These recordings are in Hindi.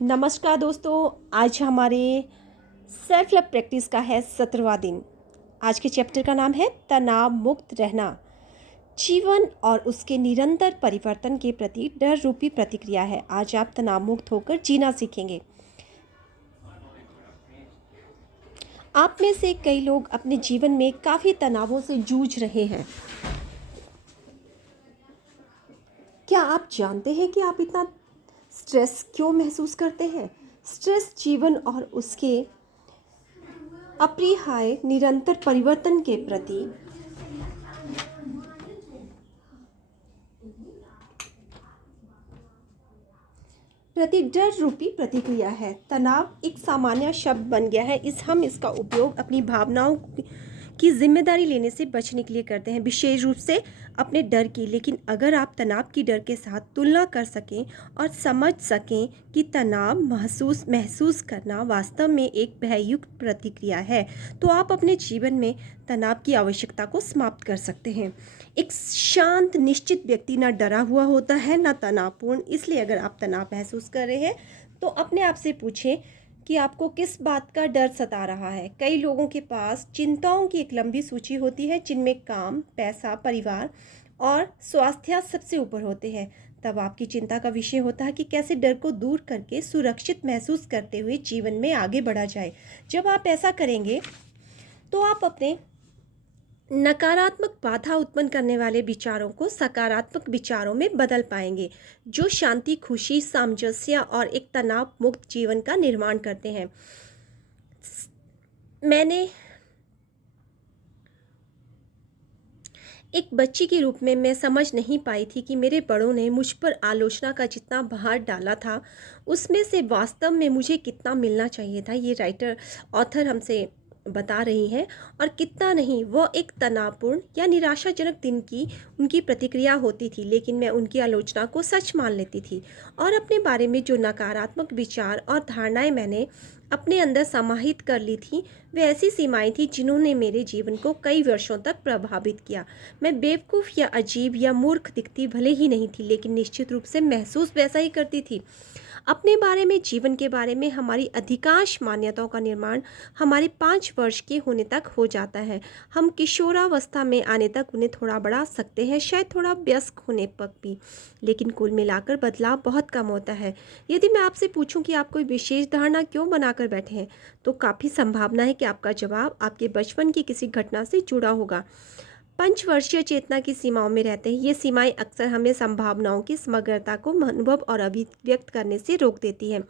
नमस्कार दोस्तों, आज हमारे सेल्फ लव प्रैक्टिस का है 17वां दिन। आज के चैप्टर का नाम है तनाव मुक्त रहना। जीवन और उसके निरंतर परिवर्तन के प्रति डर रूपी प्रतिक्रिया है। आज आप तनाव मुक्त होकर जीना सीखेंगे। आप में से कई लोग अपने जीवन में काफ़ी तनावों से जूझ रहे हैं। क्या आप जानते हैं कि आप इतना स्ट्रेस क्यों महसूस करते हैं? स्ट्रेस जीवन और उसके अपरिहार्य निरंतर परिवर्तन के प्रति डर रूपी प्रतिक्रिया है। तनाव एक सामान्य शब्द बन गया है। हम इसका उपयोग अपनी भावनाओं की जिम्मेदारी लेने से बचने के लिए करते हैं, विशेष रूप से अपने डर की। लेकिन अगर आप तनाव की डर के साथ तुलना कर सकें और समझ सकें कि तनाव महसूस करना वास्तव में एक भययुक्त प्रतिक्रिया है, तो आप अपने जीवन में तनाव की आवश्यकता को समाप्त कर सकते हैं। एक शांत निश्चित व्यक्ति ना डरा हुआ होता है ना तनावपूर्ण। इसलिए अगर आप तनाव महसूस कर रहे हैं तो अपने आप से पूछें कि आपको किस बात का डर सता रहा है। कई लोगों के पास चिंताओं की एक लंबी सूची होती है, जिनमें काम, पैसा, परिवार और स्वास्थ्य सबसे ऊपर होते हैं। तब आपकी चिंता का विषय होता है कि कैसे डर को दूर करके सुरक्षित महसूस करते हुए जीवन में आगे बढ़ा जाए। जब आप ऐसा करेंगे तो आप अपने नकारात्मक बाधा उत्पन्न करने वाले विचारों को सकारात्मक विचारों में बदल पाएंगे, जो शांति, खुशी, सामंजस्य और एक तनाव मुक्त जीवन का निर्माण करते हैं। मैंने एक बच्ची के रूप में मैं समझ नहीं पाई थी कि मेरे बड़ों ने मुझ पर आलोचना का जितना भार डाला था, उसमें से वास्तव में मुझे कितना मिलना चाहिए था। ये ऑथर हमसे बता रही हैं। और कितना नहीं, वो एक तनावपूर्ण या निराशाजनक दिन की उनकी प्रतिक्रिया होती थी, लेकिन मैं उनकी आलोचना को सच मान लेती थी और अपने बारे में जो नकारात्मक विचार और धारणाएं मैंने अपने अंदर समाहित कर ली थी, वे ऐसी सीमाएं थी जिन्होंने मेरे जीवन को कई वर्षों तक प्रभावित किया। मैं बेवकूफ़ या अजीब या मूर्ख दिखती भले ही नहीं थी, लेकिन निश्चित रूप से महसूस वैसा ही करती थी। अपने बारे में, जीवन के बारे में हमारी अधिकांश मान्यताओं का निर्माण हमारे 5 वर्ष के होने तक हो जाता है। हम किशोरावस्था में आने तक उन्हें थोड़ा बढ़ा सकते हैं, शायद थोड़ा वयस्क होने तक भी, लेकिन कुल मिलाकर बदलाव बहुत कम होता है। यदि मैं आपसे पूछूं कि आप कोई विशेष धारणा क्यों बनाकर बैठे हैं, तो काफ़ी संभावना है कि आपका जवाब आपके बचपन की किसी घटना से जुड़ा होगा। पंचवर्षीय चेतना की सीमाओं में रहते हैं। ये सीमाएं अक्सर हमें संभावनाओं की समग्रता को अनुभव और अभिव्यक्त करने से रोक देती हैं।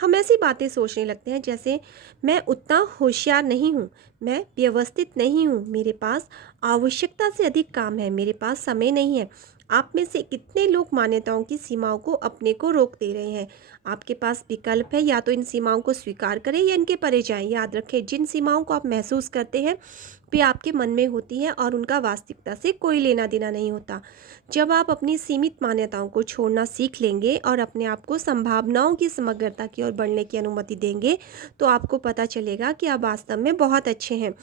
हम ऐसी बातें सोचने लगते हैं जैसे, मैं उतना होशियार नहीं हूँ, मैं व्यवस्थित नहीं हूँ, मेरे पास आवश्यकता से अधिक काम है, मेरे पास समय नहीं है। आप में से कितने लोग मान्यताओं की सीमाओं को अपने को रोक दे रहे हैं? आपके पास विकल्प है, या तो इन सीमाओं को स्वीकार करें या इनके परे जाएं। याद रखें, जिन सीमाओं को आप महसूस करते हैं भी आपके मन में होती है और उनका वास्तविकता से कोई लेना देना नहीं होता। जब आप अपनी सीमित मान्यताओं को छोड़ना सीख लेंगे और अपने आप को संभावनाओं की समग्रता की ओर बढ़ने की अनुमति देंगे, तो आपको पता चलेगा कि आप वास्तव में बहुत अच्छे हैं।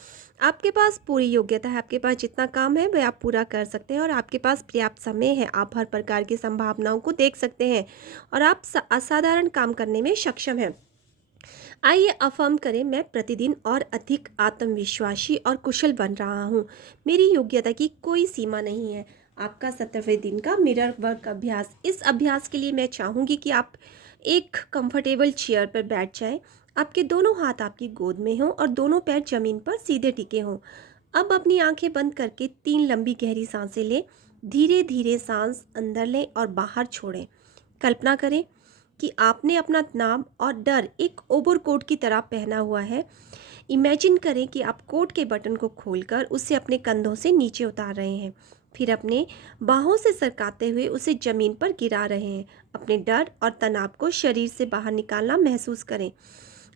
आपके पास पूरी योग्यता है, आपके पास जितना काम है वह आप पूरा कर सकते हैं और आपके पास पर्याप्त समय है। आप हर प्रकार की संभावनाओं को देख सकते हैं और आप असाधारण काम करने में सक्षम हैं। आइए अफर्म करें, मैं प्रतिदिन और अधिक आत्मविश्वासी और कुशल बन रहा हूँ। मेरी योग्यता की कोई सीमा नहीं है। आपका 17वें दिन का मिरर वर्क अभ्यास। इस अभ्यास के लिए मैं चाहूँगी कि आप एक कंफर्टेबल चेयर पर बैठ जाएं। आपके दोनों हाथ आपकी गोद में हों और दोनों पैर जमीन पर सीधे टिके हों। अब अपनी आंखें बंद करके 3 लंबी गहरी सांसें लें। धीरे धीरे सांस अंदर लें और बाहर छोड़ें। कल्पना करें कि आपने अपना तनाव और डर एक ओवरकोट की तरह पहना हुआ है। इमेजिन करें कि आप कोट के बटन को खोलकर उसे अपने कंधों से नीचे उतार रहे हैं, फिर अपने बाहों से सरकाते हुए उसे जमीन पर गिरा रहे हैं। अपने डर और तनाव को शरीर से बाहर निकालना महसूस करें।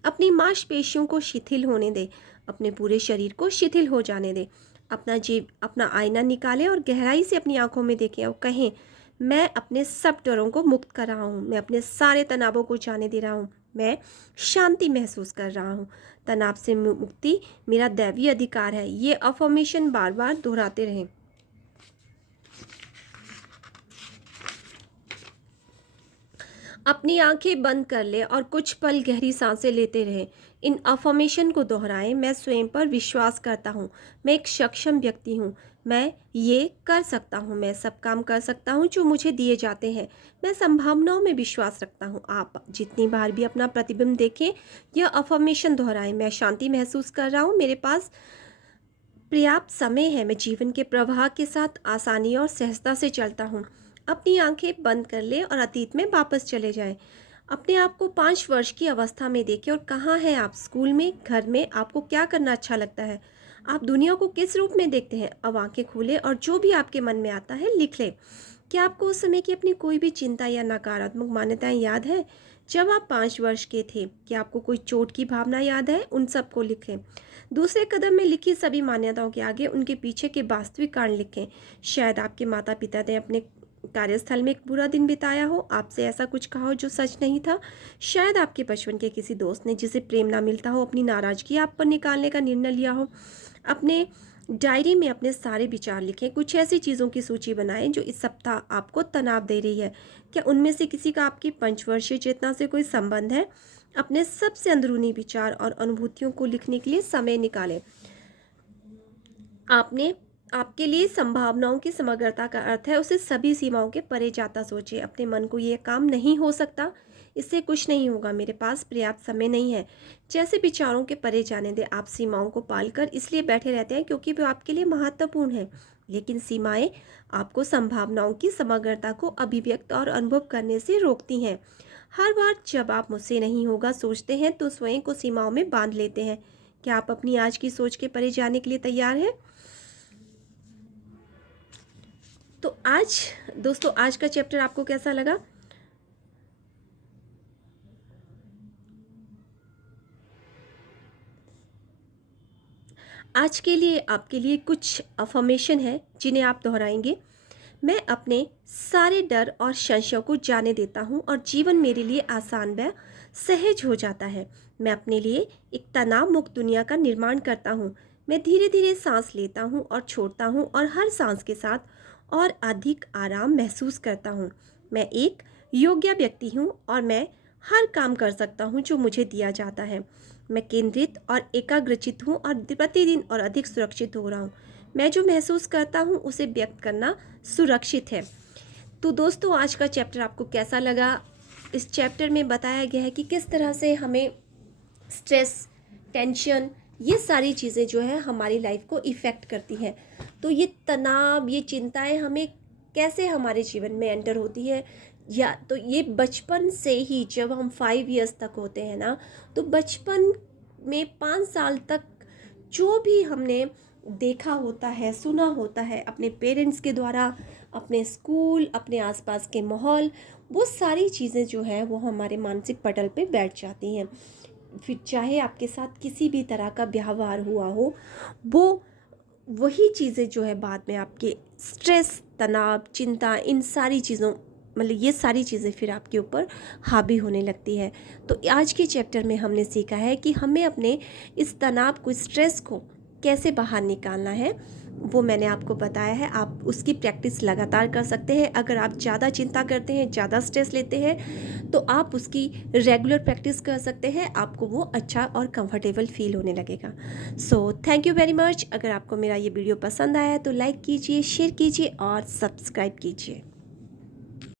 अपनी मांसपेशियों को शिथिल होने दें, अपने पूरे शरीर को शिथिल हो जाने दें। अपना आईना निकालें और गहराई से अपनी आंखों में देखें और कहें, मैं अपने सब डरों को मुक्त कर रहा हूँ, मैं अपने सारे तनावों को जाने दे रहा हूँ, मैं शांति महसूस कर रहा हूँ। तनाव से मुक्ति मेरा दैवीय अधिकार है। ये अफर्मेशन बार बार दोहराते रहें। अपनी आंखें बंद कर लें और कुछ पल गहरी सांसें लेते रहें। इन अफ़र्मेशन को दोहराएं। मैं स्वयं पर विश्वास करता हूँ। मैं एक सक्षम व्यक्ति हूँ। मैं ये कर सकता हूँ। मैं सब काम कर सकता हूँ जो मुझे दिए जाते हैं। मैं संभावनाओं में विश्वास रखता हूँ। आप जितनी बार भी अपना प्रतिबिंब देखें, यह अफ़र्मेशन दोहराएं। मैं शांति महसूस कर रहा हूँ। मेरे पास पर्याप्त समय है। मैं जीवन के प्रवाह के साथ आसानी और सहजता से चलता हूँ। अपनी आंखें बंद कर लें और अतीत में वापस चले जाएं। अपने आप को 5 वर्ष की अवस्था में देखें और कहाँ हैं आप? स्कूल में, घर में? आपको क्या करना अच्छा लगता है? आप दुनिया को किस रूप में देखते हैं? अब आंखें खोलें और जो भी आपके मन में आता है लिख लें। क्या आपको उस समय की अपनी कोई भी चिंता या नकारात्मक मान्यताएं याद है? जब आप 5 वर्ष के थे, क्या आपको कोई चोट की भावना याद है? उन सबको लिखें। दूसरे कदम में लिखी सभी मान्यताओं के आगे उनके पीछे के वास्तविक कारण लिखें। शायद आपके माता पिता ने अपने कार्यस्थल में एक बुरा दिन बिताया हो, आपसे ऐसा कुछ कहा हो जो सच नहीं था। शायद आपके बचपन के किसी दोस्त ने जिसे प्रेम ना मिलता हो अपनी नाराज़गी आप पर निकालने का निर्णय लिया हो। अपने डायरी में अपने सारे विचार लिखें। कुछ ऐसी चीज़ों की सूची बनाएं जो इस सप्ताह आपको तनाव दे रही है। क्या उनमें से किसी का आपकी पंचवर्षीय चेतना से कोई संबंध है? अपने सबसे अंदरूनी विचार और अनुभूतियों को लिखने के लिए समय निकालें। आपने आपके लिए संभावनाओं की समग्रता का अर्थ है उसे सभी सीमाओं के परे जाता सोचिए। अपने मन को ये काम नहीं हो सकता, इससे कुछ नहीं होगा, मेरे पास पर्याप्त समय नहीं है जैसे विचारों के परे जाने दें। आप सीमाओं को पालकर इसलिए बैठे रहते हैं क्योंकि वे आपके लिए महत्वपूर्ण है, लेकिन सीमाएं आपको संभावनाओं की समग्रता को अभिव्यक्त और अनुभव करने से रोकती हैं। हर बार जब आप मुझसे नहीं होगा सोचते हैं तो स्वयं को सीमाओं में बांध लेते हैं। क्या आप अपनी आज की सोच के परे जाने के लिए तैयार हैं? तो आज दोस्तों, आज का चैप्टर आपको कैसा लगा? आज के लिए आपके लिए कुछ अफर्मेशन है जिन्हें आप दोहराएंगे। मैं अपने सारे डर और संशयों को जाने देता हूँ और जीवन मेरे लिए आसान व सहज हो जाता है। मैं अपने लिए एक तनाव मुक्त दुनिया का निर्माण करता हूँ। मैं धीरे धीरे सांस लेता हूँ और छोड़ता हूँ और हर सांस के साथ और अधिक आराम महसूस करता हूँ। मैं एक योग्य व्यक्ति हूँ और मैं हर काम कर सकता हूँ जो मुझे दिया जाता है। मैं केंद्रित और एकाग्रचित हूँ और प्रतिदिन और अधिक सुरक्षित हो रहा हूँ। मैं जो महसूस करता हूँ उसे व्यक्त करना सुरक्षित है। तो दोस्तों, आज का चैप्टर आपको कैसा लगा? इस चैप्टर में बताया गया है कि किस तरह से हमें स्ट्रेस, टेंशन, ये सारी चीज़ें जो है हमारी लाइफ को इफ़ेक्ट करती हैं। तो ये तनाव, ये चिंताएं हमें कैसे हमारे जीवन में एंटर होती है, या तो ये बचपन से ही, जब हम 5 इयर्स तक होते हैं ना, तो बचपन में 5 साल तक जो भी हमने देखा होता है, सुना होता है अपने पेरेंट्स के द्वारा, अपने स्कूल, अपने आसपास के माहौल, वो सारी चीज़ें जो है वो हमारे मानसिक पटल पे बैठ जाती हैं। फिर चाहे आपके साथ किसी भी तरह का व्यवहार हुआ हो, वो वही चीज़ें जो है बाद में आपके स्ट्रेस, तनाव, चिंता, इन सारी चीज़ों, मतलब ये सारी चीज़ें फिर आपके ऊपर हावी होने लगती है। तो आज के चैप्टर में हमने सीखा है कि हमें अपने इस तनाव को, स्ट्रेस को कैसे बाहर निकालना है, वो मैंने आपको बताया है। आप उसकी प्रैक्टिस लगातार कर सकते हैं। अगर आप ज़्यादा चिंता करते हैं, ज़्यादा स्ट्रेस लेते हैं, तो आप उसकी रेगुलर प्रैक्टिस कर सकते हैं। आपको वो अच्छा और कंफर्टेबल फील होने लगेगा। So thank you very much. अगर आपको मेरा ये वीडियो पसंद आया तो लाइक कीजिए, शेयर कीजिए और सब्सक्राइब कीजिए।